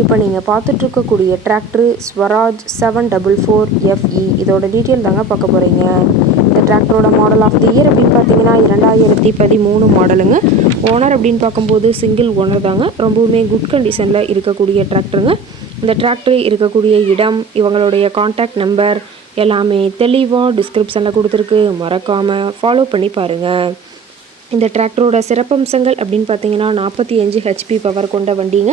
இப்போ நீங்கள் பார்த்துட்ருக்கக்கூடிய tractor Swaraj seven double four FE இதோட டீட்டெயில் தாங்க பார்க்க போகிறீங்க இந்த டிராக்டரோட மாடல் ஆஃப் தி இயர் அப்படின்னு பார்த்தீங்கன்னா இரண்டாயிரத்தி பதிமூணு மாடலுங்க ஓனர் அப்படின்னு பார்க்கும்போது சிங்கிள் ஓனர் தாங்க. ரொம்பவுமே குட் கண்டிஷனில் இருக்கக்கூடிய டிராக்டருங்க இந்த டிராக்டர் இருக்கக்கூடிய இடம் இவங்களுடைய காண்டாக்ட் நம்பர் எல்லாமே தெளிவாக டிஸ்கிரிப்ஷனில் கொடுத்துருக்கு. மறக்காமல் ஃபாலோ பண்ணி பாருங்கள் இந்த டிராக்டரோட சிறப்பம்சங்கள் அப்படின்னு பார்த்தீங்கன்னா நாற்பத்தி அஞ்சு ஹெச்பி பவர் கொண்ட வண்டிங்க.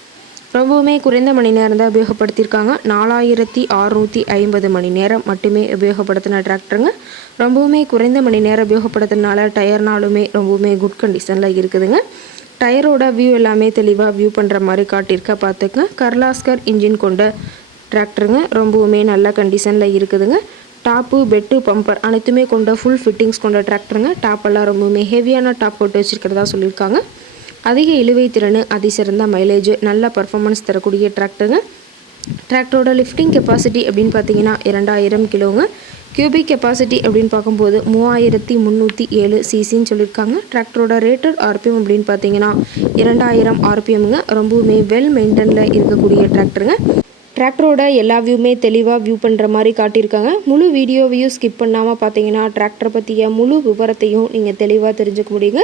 ரொம்பவுமே குறைந்த மணி நேரம் தான் உபயோகப்படுத்தியிருக்காங்க. நாலாயிரத்தி அறுநூற்றி ஐம்பது மணி நேரம் மட்டுமே உபயோகப்படுத்தின டிராக்டருங்க. ரொம்பவுமே குறைந்த மணி நேரம் உபயோகப்படுத்தினால டயர்னாலுமே ரொம்பவுமே குட் கண்டிஷனில் இருக்குதுங்க. டயரோட வியூ எல்லாமே தெளிவாக வியூ பண்ணுற மாதிரி காட்டியிருக்க பார்த்துக்கங்க. கர்லாஸ்கர் இன்ஜின் கொண்ட டிராக்டருங்க. ரொம்பவுமே நல்ல கண்டிஷனில் இருக்குதுங்க. டாப்பு பெட்டு பம்பர் அனைத்துமே கொண்ட ஃபுல் ஃபிட்டிங்ஸ் கொண்ட டிராக்டருங்க. டாப்பெல்லாம் ரொம்பவுமே ஹெவியான டாப் போட்டு வச்சுருக்கிறதா சொல்லியிருக்காங்க. அதிக இழுவை திறன் அதிசிறந்த மைலேஜ் நல்ல பர்ஃபார்மன்ஸ் தரக்கூடிய டிராக்டருங்க டிராக்டரோட லிஃப்டிங் கெப்பாசிட்டி அப்படின்னு பார்த்தீங்கன்னா இரண்டாயிரம் கிலோங்க. கியூபிக் கெப்பாசிட்டி அப்படின்னு பார்க்கும்போது மூவாயிரத்தி முந்நூற்றி ஏழு சிசின்னு சொல்லியிருக்காங்க. டிராக்டரோட ரேட்டட் ஆர்பிஎம் அப்படின்னு பார்த்தீங்கன்னா இரண்டாயிரம் ஆர்பிஎம்ங்க ரொம்பவுமே வெல் மெயின்டனில் இருக்கக்கூடிய டிராக்டருங்க டிராக்டரோட எல்லா வியூமே தெளிவாக வியூ பண்ணுற மாதிரி காட்டியிருக்காங்க. முழு வீடியோவையும் ஸ்கிப் பண்ணாமல் பார்த்தீங்கன்னா டிராக்டரை பற்றிய முழு விவரத்தையும் நீங்கள் தெளிவாக தெரிஞ்சுக்க முடியுங்க.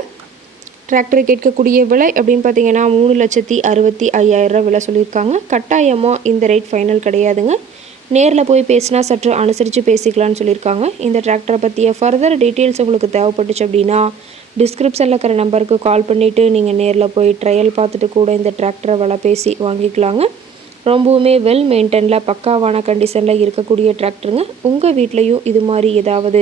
டிராக்டர் கேட்கக்கூடிய விலை அப்படின்னு பார்த்தீங்கன்னா மூணு லட்சத்தி அறுபத்தி ஐயாயிரரூவா விலை சொல்லியிருக்காங்க. கட்டாயமாக இந்த ரேட் ஃபைனல் கிடையாதுங்க. நேரில் போய் பேசினா சற்று அனுசரித்து பேசிக்கலாம்னு சொல்லியிருக்காங்க. இந்த டிராக்டரை பற்றிய ஃபர்தர் டீட்டெயில்ஸ் உங்களுக்கு தேவைப்பட்டுச்சு அப்படின்னா டிஸ்கிரிப்ஷனில் இருக்கிற நம்பருக்கு கால் பண்ணிவிட்டு நீங்கள் நேரில் போய் ட்ரையல் பார்த்துட்டு கூட இந்த டிராக்டரை விலை பேசி வாங்கிக்கலாங்க. ரொம்பவுமே வெல் மெயின்டெனில் பக்காவான கண்டிஷனில் இருக்கக்கூடிய டிராக்டருங்க உங்கள் வீட்லேயும் இது மாதிரி ஏதாவது